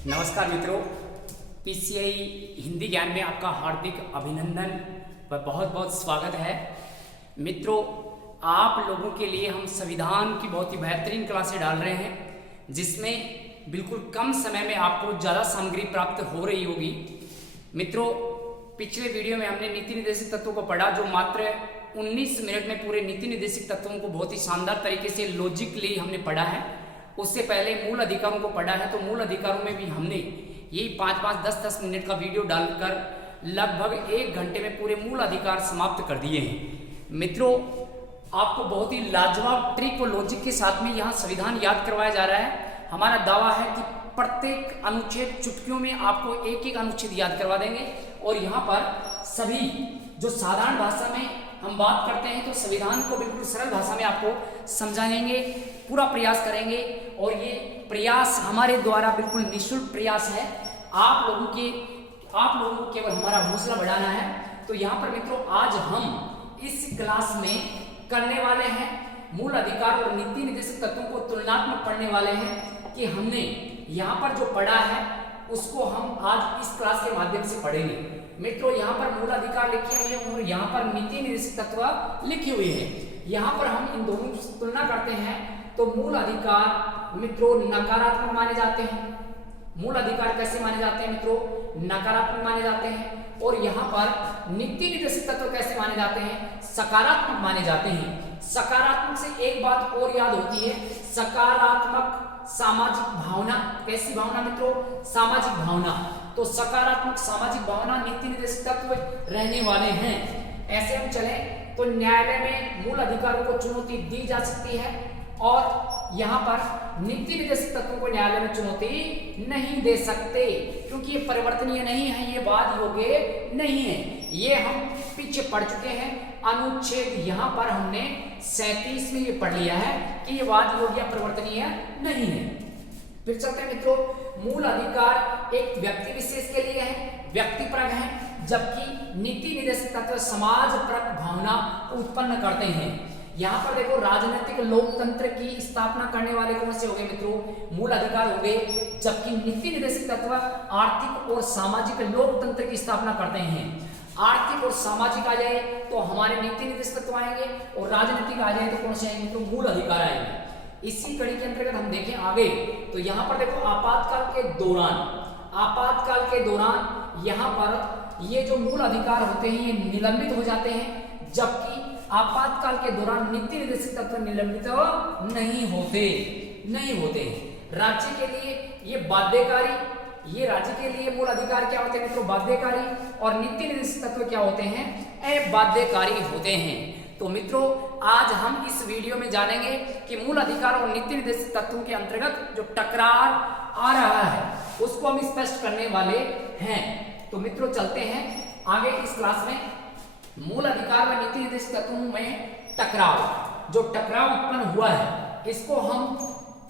नमस्कार मित्रों, पीसीआई हिंदी ज्ञान में आपका हार्दिक अभिनंदन व बहुत बहुत स्वागत है। मित्रों, आप लोगों के लिए हम संविधान की बहुत ही बेहतरीन क्लासें डाल रहे हैं, जिसमें बिल्कुल कम समय में आपको ज़्यादा सामग्री प्राप्त हो रही होगी। मित्रों, पिछले वीडियो में हमने नीति निर्देशित तत्वों को पढ़ा, जो मात्र 19 मिनट में पूरे नीति निर्देशित तत्वों को बहुत ही शानदार तरीके से लॉजिकली हमने पढ़ा है। उससे पहले मूल अधिकारों को पढ़ा है, तो मूल अधिकारों में भी हमने यही 5-5, 10-10 मिनट का वीडियो डालकर लगभग 1 घंटे में पूरे मूल अधिकार समाप्त कर दिए हैं। मित्रों, आपको बहुत ही लाजवाब ट्रिक और लॉजिक के साथ में यहाँ संविधान याद करवाया जा रहा है। हमारा दावा है कि प्रत्येक अनुच्छेद चुटकियों में आपको एक एक अनुच्छेद याद करवा देंगे, और यहाँ पर सभी जो साधारण भाषा में हम बात करते हैं, तो संविधान को बिल्कुल सरल भाषा में आपको समझाएंगे, पूरा प्रयास करेंगे। और ये प्रयास हमारे द्वारा बिल्कुल निःशुल्क प्रयास है। आप लोगों को केवल हमारा हौसला बढ़ाना है। तो यहाँ पर मित्रों, आज हम इस क्लास में करने वाले हैं मूल अधिकार और नीति निर्देशित तत्वों को तुलनात्मक पढ़ने वाले हैं कि हमने यहाँ पर जो पढ़ा है उसको हम आज इस क्लास के माध्यम से पढ़ेंगे। मित्रों, यहाँ पर मूल अधिकार लिखे हुए हैं और यहाँ पर नीति निर्देशित तत्व लिखे हुए हैं। यहाँ पर हम इन दोनों की तुलना करते हैं, तो मूल अधिकार मित्रों नकारात्मक माने जाते हैं। मूल अधिकार कैसे माने जाते हैं मित्रों? नकारात्मक माने जाते हैं। और यहाँ पर नीति निर्देशित तत्व कैसे माने जाते हैं? सकारात्मक माने जाते हैं। सकारात्मक से एक बात और याद होती है, सकारात्मक सामाजिक भावना। कैसी भावना मित्रों? सामाजिक भावना। तो सकारात्मक सामाजिक भावना नीति निर्देशित तत्व रहने वाले हैं। ऐसे हम चले तो न्यायालय में मूल अधिकारों को चुनौती दी जा सकती है, और यहाँ पर नीति निर्देशित तत्वों को न्यायालय में चुनौती नहीं दे सकते, क्योंकि ये परिवर्तनीय नहीं है, ये वाद योग्य नहीं है। ये हम पीछे पढ़ चुके हैं। अनुच्छेद यहाँ पर हमने 37 में ये पढ़ लिया है कि ये वाद योग्य परिवर्तनीय नहीं है। फिर चलते हैं मित्रों, मूल अधिकार एक व्यक्ति विशेष के लिए है, व्यक्तिपरक है, जबकि नीति निर्देशित तत्व समाजपरक भावना उत्पन्न करते हैं। यहाँ पर देखो, राजनीतिक लोकतंत्र की स्थापना करने वाले कौन से हो गए मित्रों? मूल अधिकार हो गए, जबकि नीति निर्देशित तत्व आर्थिक और सामाजिक लोकतंत्र की स्थापना करते हैं। आर्थिक और सामाजिक आ जाए तो हमारे नीति निर्देशित तत्व आएंगे, और राजनीतिक आ जाए तो कौन से आएंगे? तो मूल अधिकार आएंगे। इसी कड़ी के अंतर्गत हम देखें आगे, तो यहाँ पर देखो, आपातकाल के दौरान यहाँ पर ये जो मूल अधिकार होते हैं ये निलंबित हो जाते हैं, जबकि आपातकाल के दौरान नीति निर्देशित तत्व निलंबित नहीं होते। राज्य के लिए ये बाध्यकारी, ये राज्य के लिए मूल अधिकार क्या होते हैं मित्रों? बाध्यकारी। और नीति निर्देशित तत्व क्या होते हैं? अबाध्यकारी होते हैं। तो मित्रों, आज हम इस वीडियो में जानेंगे कि मूल अधिकार और नीति निर्देशित तत्वों के अंतर्गत जो टकरार आ रहा है उसको हम स्पष्ट करने वाले हैं। तो मित्रों, चलते हैं आगे इस क्लास में। मूल अधिकार व नीति निर्देशित तत्वों में टकराव, जो टकराव उत्पन्न हुआ है, इसको हम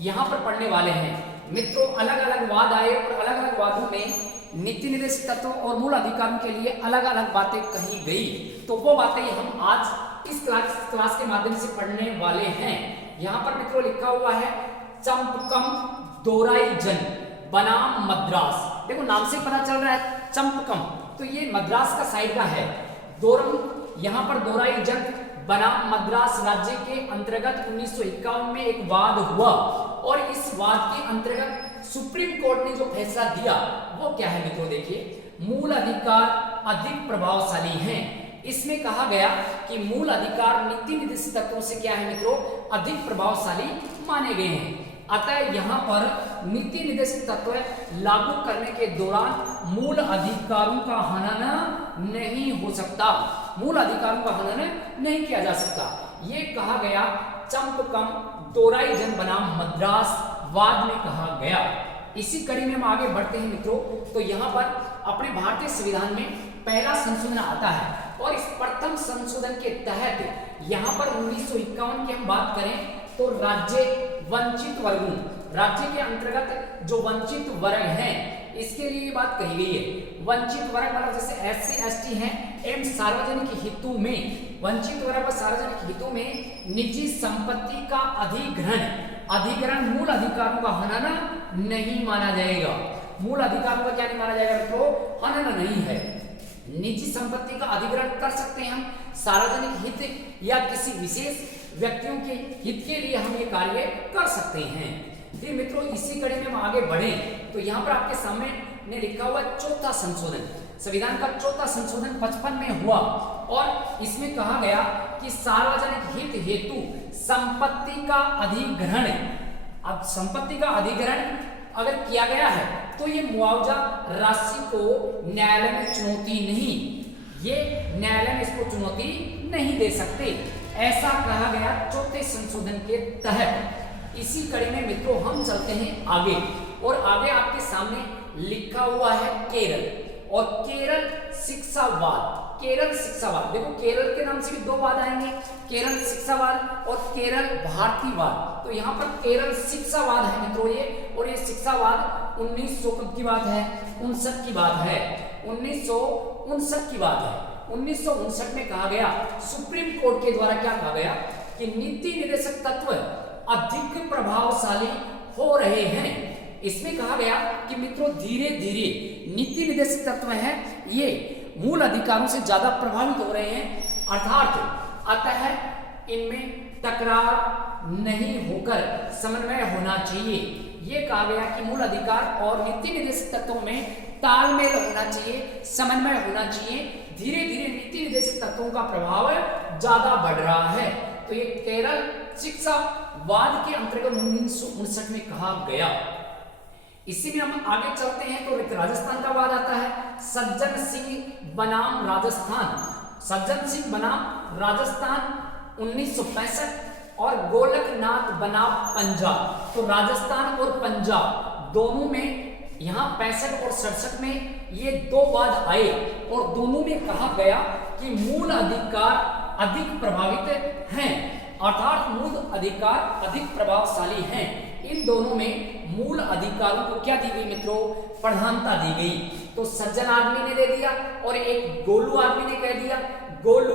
यहाँ पर पढ़ने वाले हैं। मित्रों, अलग अलग वाद आए और अलग अलग वादों में नीति निर्देशित तत्वों और मूल अधिकारों के लिए अलग अलग बातें कही गई, तो वो बातें हम आज इस क्लास के माध्यम से पढ़ने वाले हैं। यहाँ पर मित्रों लिखा हुआ है, चंपकम दोराई जन बनाम मद्रास। देखो, नाम से पता चल रहा है चंपकम, तो ये मद्रास का साइड का है। दोरम, यहाँ पर दोराई जन बनाम मद्रास राज्य के अंतर्गत 1951 में एक वाद हुआ, और इस वाद के अंतर्गत सुप्रीम कोर्ट ने जो फैसला दिया वो क्या है मित्रों? देखिए, मूल अधिकार अधिक प्रभावशाली हैं। इसमें कहा गया कि मूल अधिकार नीति निर्देशित तत्वों से क्या है मित्रों? अधिक प्रभावशाली माने गए हैं। अतः यहाँ पर नीति निर्देशित तत्व लागू करने के दौरान मूल अधिकारों का हनन नहीं हो सकता, मूल अधिकारों का हनन नहीं किया जा सकता। ये कहा गया चंपकम दोराई जन बनाम मद्रास वाद में कहा गया। इसी कड़ी में हम आगे बढ़ते हैं मित्रों। तो यहाँ पर अपने भारतीय संविधान में पहला संशोधन आता है, और इस प्रथम संशोधन के तहत यहाँ पर 1951 की हम बात करें तो राज्य वंचित वर्गों, राज्य के अंतर्गत जो वंचित वर्ग हैं, इसके लिए बात कही गई है। वंचित वर्ग मतलब जैसे SC ST हैं, एवं सार्वजनिक हितों में, वंचित वर्ग व सार्वजनिक हितों में निजी संपत्ति का अधिग्रहण मूल अधिकारों का हनन नहीं माना जाएगा। मूल अधिकारों का क्या नहीं माना जाएगा मित्रों, हनन नहीं है। निजी संपत्ति का अधिग्रहण कर सकते हैं हम, सार्वजनिक हित या किसी विशेष व्यक्तियों के हित के लिए हम ये कार्य कर सकते हैं। फिर मित्रों इसी कड़ी में हम आगे बढ़े तो यहाँ पर आपके सामने लिखा हुआ चौथा संशोधन, संविधान का चौथा संशोधन 55 में हुआ और इसमें कहा गया कि सार्वजनिक हित हेतु संपत्ति का अधिग्रहण, अब संपत्ति का अधिग्रहण अगर किया गया है तो ये मुआवजा राशि को न्यायालय में चुनौती नहीं, ये न्यायालय में इसको चुनौती नहीं दे सकते, ऐसा कहा गया चौथे संशोधन के तहत। इसी कड़ी में मित्रों हम चलते हैं आगे और आगे आपके सामने लिखा हुआ है केरल और केरल शिक्षावाद। केरल शिक्षावाद, देखो केरल के नाम से भी दो वाद आएंगे, केरल शिक्षावाद और केरल भारतीयवाद। तो यहाँ पर केरल शिक्षावाद है मित्रों ये, और ये शिक्षावाद 1900 की बात है, 59 की बात है, 1959 की बात है। 1959 में कहा गया, सुप्रीम कोर्ट के द्वारा क्या कहा गया कि नीति निर्देशक तत्व अधिक प्रभावशाली हो रहे हैं। इसमें कहा गया कि मित्रों धीरे धीरे नीति निर्देशक तत्व है ये मूल अधिकारों से ज्यादा प्रभावित हो रहे हैं, अर्थात अतः इनमें तकरार नहीं होकर समन्वय होना चाहिए। ये कहा गया कि मूल अधिकार और नीति निर्देशक तत्वों में तालमेल होना चाहिए, समन्वय होना चाहिए। धीरे धीरे नीति निर्देशक तत्वों का प्रभाव ज्यादा बढ़ रहा है। तो ये केरल शिक्षावाद के अंतर्गत 1959 में कहा गया। इसी में हम आगे चलते हैं तो एक राजस्थान का वाद आता है, सज्जन सिंह बनाम राजस्थान। सज्जन सिंह बनाम राजस्थान 1965 और गोलकनाथ बनाम पंजाब। तो राजस्थान और पंजाब दोनों में यहाँ 65 और 67 में ये दो वाद आए और दोनों में कहा गया कि मूल अधिकार अधिक प्रभावित हैं, अर्थात मूल अधिकार अधिक प्रभावशाली हैं। इन दोनों में मूल अधिकारों को क्या दी गई मित्रों, प्रधानता दी गई। तो सज्जन आदमी ने दे दिया और एक गोलू आदमी ने कह दिया, गोलू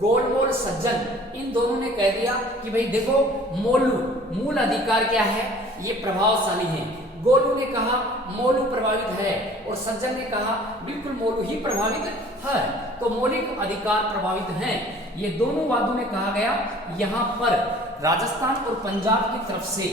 गोलमोल सज्जन, इन दोनों ने कह दिया कि भाई देखो मोलू मूल अधिकार क्या है, ये प्रभावशाली है। गोलू ने कहा मोलू प्रभावित है और सज्जन ने कहा बिल्कुल मोलू ही प्रभावित है, तो मौलिक अधिकार प्रभावित हैं। ये दोनों वादों में कहा गया यहाँ पर राजस्थान और पंजाब की तरफ से।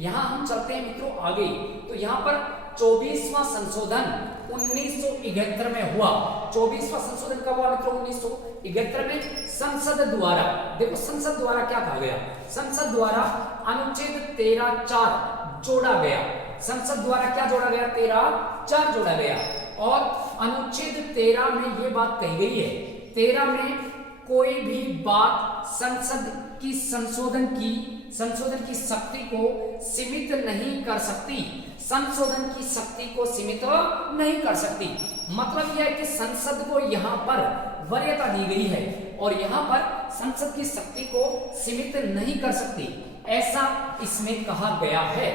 यहाँ हम चलते हैं मित्रों आगे, तो यहाँ पर 24वां संशोधन 1971 में हुआ। 24वां संशोधन कब हुआ मित्रों, 1971 में संसद द्वारा। देखो संसद द्वारा क्या कहा गया, संसद द्वारा अनुच्छेद 13(4) जोड़ा गया। संसद द्वारा क्या जोड़ा गया, 13(4) जोड़ा गया और अनुच्छेद 13 में ये बात कही गई है, 13 में कोई भी बात संसद की संशोधन की शक्ति को सीमित नहीं कर सकती, संशोधन की शक्ति को सीमित नहीं कर सकती। मतलब यह है कि संसद को यहाँ पर वरीयता दी गई है और यहाँ पर संसद की शक्ति को सीमित नहीं कर सकती, ऐसा इसमें कहा गया है।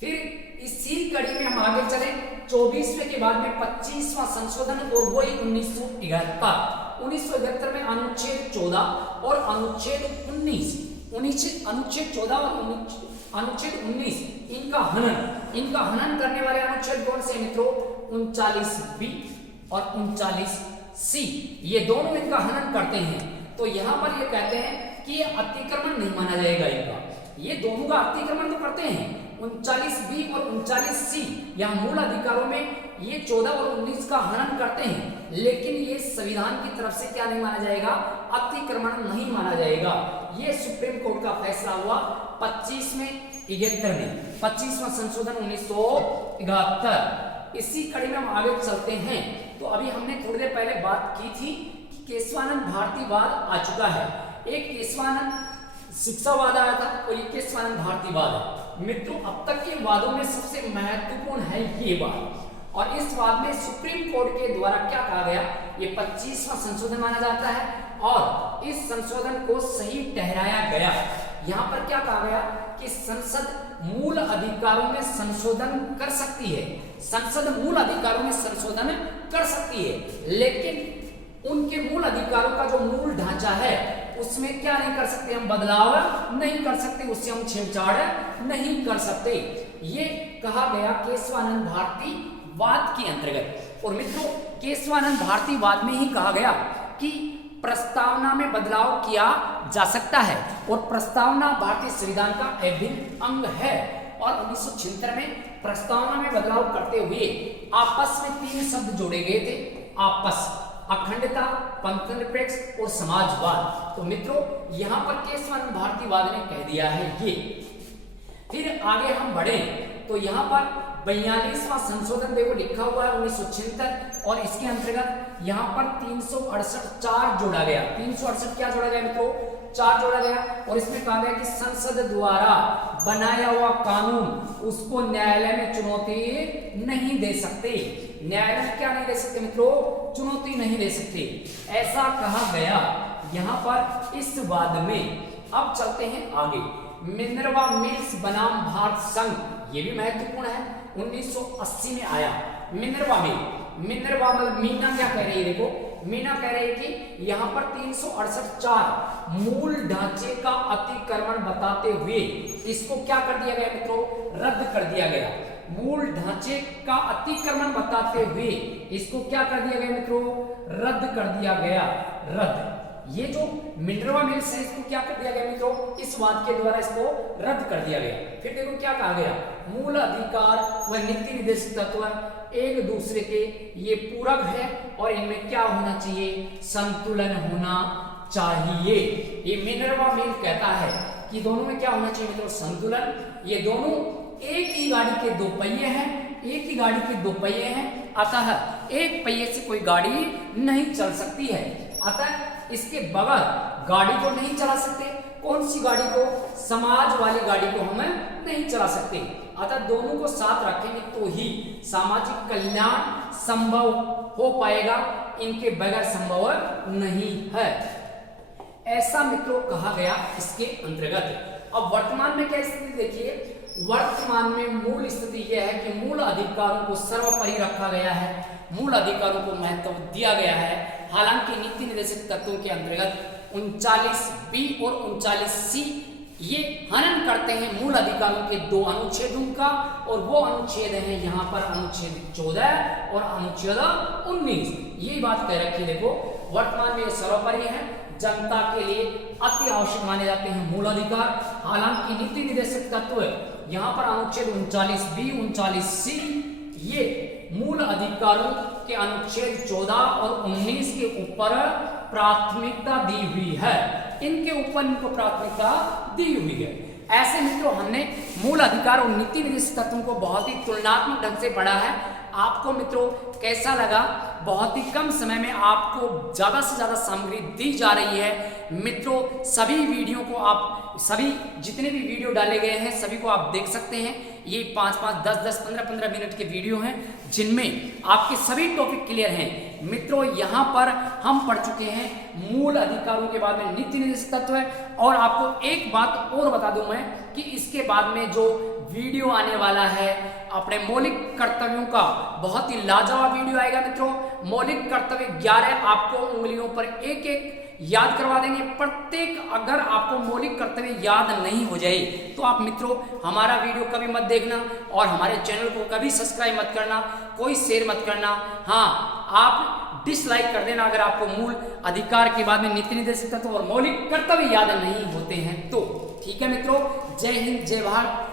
फिर इसी कड़ी में हम आगे चले, 24वें के बाद में 25वां संशोधन और वही 1971 में अनुच्छेद 14 और अनुच्छेद 19, अनुच्छेद 14 और अनुच्छेद 19 इनका हनन करने वाले अनुच्छेद कौन से मित्रों, 39B और 39C, ये दोनों इनका हनन करते हैं। तो यहाँ पर ये कहते हैं कि ये अतिक्रमण नहीं माना जाएगा इनका, ये दोनों का अतिक्रमण तो करते हैं। 39B और 39C यहाँ मूल अधिकारों में ये 14 और 19 का हनन करते हैं, लेकिन ये संविधान की तरफ से क्या नहीं माना जाएगा, अतिक्रमण नहीं माना जाएगा। ये सुप्रीम कोर्ट का फैसला हुआ 25वां संशोधन 1971। इसी कड़ी में हम आगे चलते हैं। तो अभी हमने थोड़ी देर पहले बात की थी कि केशवानंद भारतीवाद आ चुका है, एक केशवानंद शिक्षावाद आया था और ये केशवानंद भारतीवाद है। मित्रों अब तक के वादों में सबसे महत्वपूर्ण है ये वाद, और इस वाद में सुप्रीम कोर्ट के द्वारा क्या कहा गया, ये 25वां संशोधन माना जाता है और इस संशोधन को सही ठहराया गया। यहाँ पर क्या कहा गया कि संसद मूल अधिकारों में संशोधन कर सकती है, संसद मूल अधिकारों में संशोधन कर सकती है, लेकिन उनके मूल अधिकारों का जो मूल ढांचा है उसमें क्या नहीं कर सकते हम, बदलाव नहीं कर सकते, उससे हम छेड़छाड़ नहीं कर सकते। ये कहा गया केशवानंद भारती वाद के अंतर्गत। और मित्रों केशवानंद भारती वाद में ही कहा गया कि प्रस्तावना में बदलाव किया जा सकता है और प्रस्तावना भारतीय संविधान का अभिन्न अंग है। और 1976 में प्रस्तावना में बदलाव करते हुए आपस में 3 शब्द जोड़े गए थे, आपस, अखंडता, पंथनिरपेक्ष और समाजवाद। तो मित्रों यहां पर केशवानंद भारती वाद ने कह दिया है ये। फिर आगे हम बढ़े तो यहाँ पर 42वां संशोधन देखो लिखा हुआ है 1976 और इसके अंतर्गत यहाँ पर 368 जोड़ा गया। 368 क्या जोड़ा गया मित्रों, 4 जोड़ा गया। और इसमें कहा गया कि संसद द्वारा बनाया हुआ कानून उसको न्यायालय में चुनौती नहीं दे सकते। न्यायालय क्या नहीं दे सकते मित्रों, चुनौती नहीं दे सकते, ऐसा कहा गया यहाँ पर इस वाद में। अब चलते हैं आगे। मिनर्वा मिल्स बनाम भारत संघ, ये भी महत्वपूर्ण है, 1980 में आया। मिनर्वा मतलब मीना क्या कह रही है, देखो मीना कह रही है कि यहाँ पर 368 मूल ढांचे का अतिक्रमण बताते हुए इसको क्या कर दिया गया मित्रों, रद्द कर दिया गया। मूल ढांचे का अतिक्रमण बताते हुए इसको क्या कर दिया गया मित्रों, रद्द कर दिया गया, रद्द। ये जो मिनर्वा मिल्स है इसको क्या कर दिया गया मित्रों, इस वाद के द्वारा इसको रद्द कर दिया गया। फिर देखो क्या कहा गया, मूल अधिकार व नीति निर्देशक तत्व एक दूसरे के ये पूरक है और इनमें क्या होना चाहिए, संतुलन होना चाहिए। ये मिनर्वा मिल कहता है कि दोनों में क्या होना चाहिए मित्रों, संतुलन। ये दोनों एक ही गाड़ी के 2 पहिए हैं, एक ही गाड़ी के 2 पहिए हैं, अतः एक पहिए से कोई गाड़ी नहीं चल सकती है, अतः इसके बगैर गाड़ी को नहीं चला सकते। कौन सी गाड़ी को, समाज वाली गाड़ी को हम नहीं चला सकते, अतः दोनों को साथ रखेंगे तो ही सामाजिक कल्याण संभव हो पाएगा, इनके बगैर संभव नहीं है, ऐसा मित्रों कहा गया इसके अंतर्गत। अब वर्तमान में क्या स्थिति देखिए, वर्तमान में मूल स्थिति यह है कि मूल अधिकारों को सर्वोपरि रखा गया है, मूल अधिकारों को महत्व दिया गया है। हालांकि नीति निर्देशक तत्वों के अंतर्गत 39B और 39C ये हनन करते हैं मूल अधिकारों के 2 अनुच्छेदों का, और वो अनुच्छेद हैं यहाँ पर अनुच्छेद 14 और अनुच्छेद 19। ये बात कह रखी, देखो वर्तमान में सर्वोपरि है, जनता के लिए अति आवश्यक माने जाते हैं मूल अधिकार। हालांकि नीति निर्देशक तत्व यहाँ पर अनुच्छेद 39B 39C ये मूल अधिकारों के अनुच्छेद 14 और 19 के ऊपर प्राथमिकता दी हुई है, इनके ऊपर इनको प्राथमिकता दी हुई है। ऐसे मित्रों हमने मूल अधिकार और नीति निर्देशक तत्वों को बहुत ही तुलनात्मक ढंग से पढ़ा है। आपको मित्रों कैसा लगा, बहुत ही कम समय में आपको ज़्यादा से ज़्यादा सामग्री दी जा रही है। मित्रों सभी वीडियो को आप, सभी जितने भी वीडियो डाले गए हैं सभी को आप देख सकते हैं। ये 5-5, 10-10, 15-15 मिनट के वीडियो हैं जिनमें आपके सभी टॉपिक क्लियर हैं। मित्रों यहाँ पर हम पढ़ चुके हैं मूल अधिकारों के बाद में नीति निर्देशक तत्व है। और आपको एक बात और बता दूं मैं कि इसके बाद में जो वीडियो आने वाला है अपने मौलिक कर्तव्यों का, बहुत ही लाजवाब वीडियो आएगा मित्रों। मौलिक कर्तव्य 11 आपको उंगलियों पर एक एक याद करवा देंगे। प्रत्येक, अगर आपको मौलिक कर्तव्य याद नहीं हो जाए तो आप मित्रों हमारा वीडियो कभी मत देखना और हमारे चैनल को कभी सब्सक्राइब मत करना, कोई शेयर मत करना। हाँ, आप डिसलाइक कर देना अगर आपको मूल अधिकार के बाद में नीति निर्देशक तत्व और मौलिक कर्तव्य याद नहीं होते हैं तो। ठीक है मित्रों, जय हिंद, जय भारत।